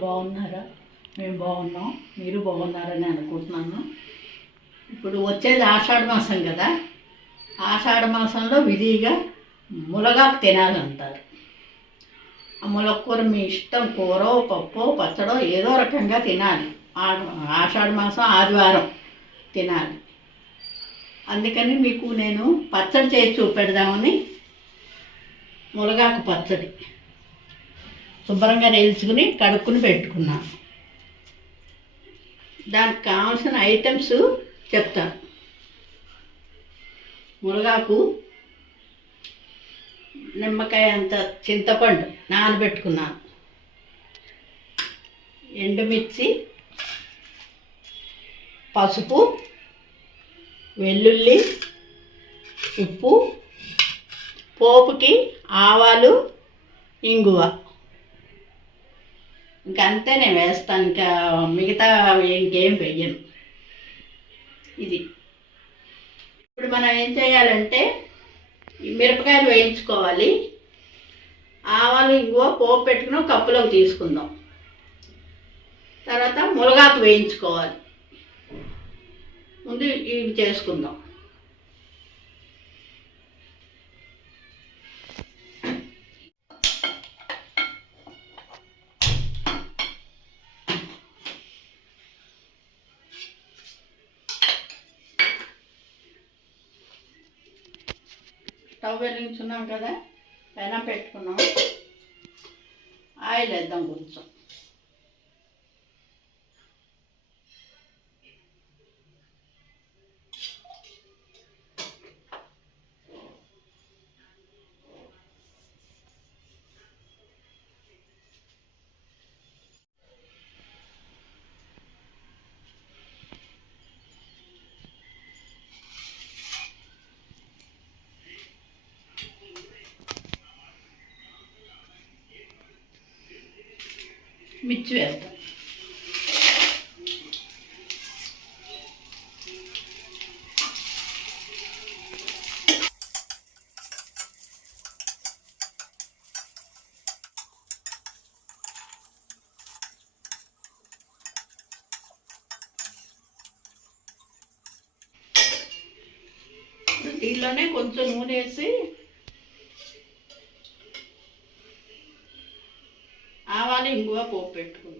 బాగున్నారా? మేము బాగున్నాం. మీరు బాగున్నారని అనుకుంటున్నాను. ఇప్పుడు వచ్చేది ఆషాఢ మాసం కదా. ఆషాఢ మాసంలో విధిగా ములగాకు తినాలంటారు. ఆ ములక్కూర మీ ఇష్టం కూర పప్పు పచ్చడో ఏదో రకంగా తినాలి. ఆ- ఆషాఢ మాసం ఆదివారం తినాలి. అందుకని మీకు నేను పచ్చడి చేసి చూపెడదామని ములగాకు పచ్చడి. శుభ్రంగా నేల్చుకుని కడుక్కుని పెట్టుకున్నాను దానికి కావాల్సిన ఐటమ్స్ చెప్తాను మునగాకు నిమ్మకాయ అంత చింతపండు నానబెట్టుకున్నాను ఎండుమిర్చి పసుపు వెల్లుల్లి ఉప్పు పోపుకి ఆవాలు ఇంగువ. ఇంకా అంతే నేను వేస్తాను ఇంకా మిగతా ఇంకేం వేయను ఇది. ఇప్పుడు మనం ఏం చేయాలంటే ఈ మిరపకాయలు వేయించుకోవాలి. ఆవాలు ఇవో పోపు పెట్టుకుని కప్పులోకి తీసుకుందాం. తర్వాత మునగాకు వేయించుకోవాలి. ముందు ఇవి చేసుకుందాం. స్టవ్ వెలిగించున్నాం కదా పెనం పెట్టుకున్నాం. ఆయిల్ వేద్దాం కొంచెం. మిర్చి వేస్తాం. దీనిలోనే కొంచెం నూనె వేసి ఆవాలు ఇంగువ పోపు పెట్టుకుంది.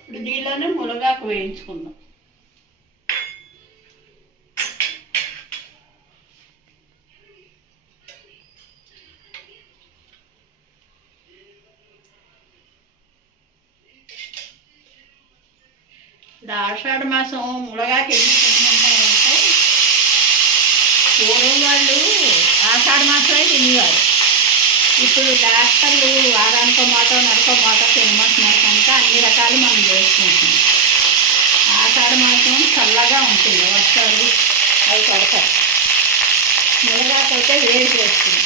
ఇప్పుడు దీనిలోనే మునగాకు వేయించుకుందాం. ఆషాఢ మాసం ములగాకి ఎందుకు తినమంటారంటే పూర్వం వాళ్ళు ఆషాఢ మాసమే తినేవారు. ఇప్పుడు డాక్టర్లు వారానికో మాట నెలకో మాట తినమంటున్నారు కనుక అన్ని రకాలు మనం చేసుకుంటున్నాం. ఆషాఢ మాసం చల్లగా ఉంటుంది వస్తారు అవి కొడతారు మునగాకైతే వేడి చేస్తుంది.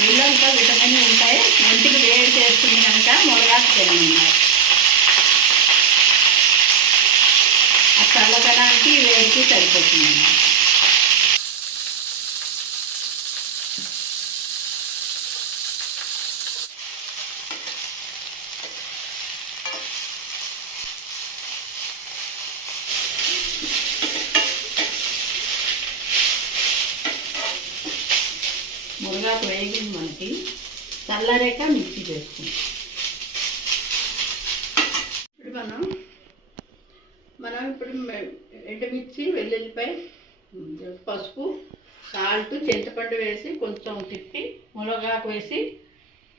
నీళ్ళంతా విటమిన్ ఉంటాయి ఒంటికి వేడి చేస్తుంది కనుక మునగాకు తినమన్నారు. చల్లదనానికి వేడికి సరిపోతుంది. మునగాకు వేగింది మనకి. చల్లారాక మిక్సీ చేసుకుంటాం ఇప్పుడు మనం మనం ఇప్పుడు మె- ఎండుమిర్చి వెల్లుల్లిపాయ పసుపు సాల్ట్ చింతపండు వేసి కొంచెం తిప్పి మునగాకు వేసి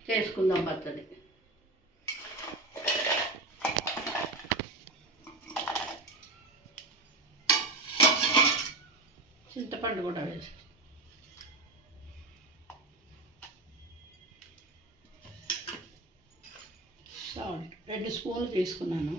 చేసుకుందాం పచ్చడి. చింతపండు కూడా వేసి. సాల్ట్ రెండు స్పూన్లు తీసుకున్నాను.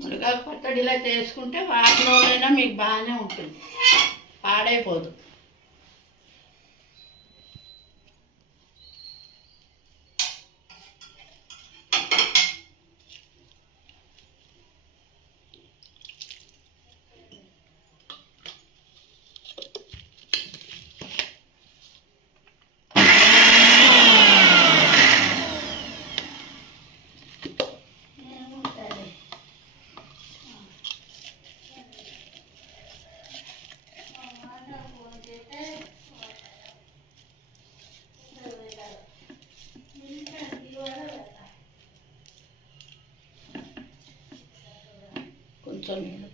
మునగాకు పచ్చడి ఇలా చేసుకుంటే వాటిలోనైనా మీకు బాగానే ఉంటుంది. పాడైపోదు. కొంచెం నీళ్ళు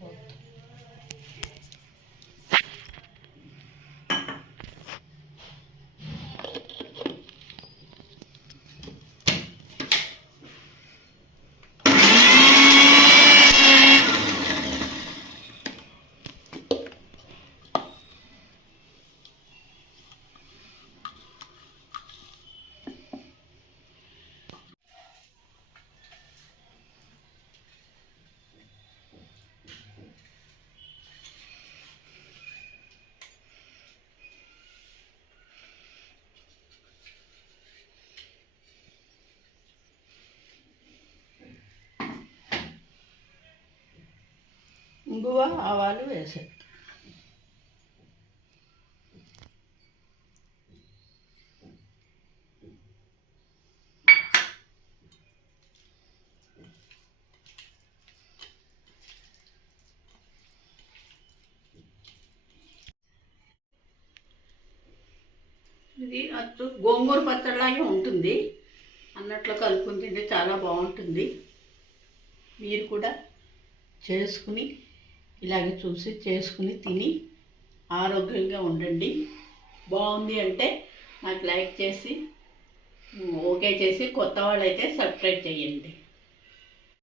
ఇంగువ ఆవాలు వేసాయి ఇది అచ్చు గోంగూర పచ్చడిలాగే ఉంటుంది. అన్నట్లు కలుపుకుని తింటే చాలా బాగుంటుంది. మీరు కూడా చేసుకుని ఇలాగే చూసి చేసుకుని తిని ఆరోగ్యంగా ఉండండి. బాగుంది అంటే నాకు లైక్ చేసి ఓకే చేసి కొత్త వాళ్ళైతే సబ్స్క్రైబ్ చేయండి.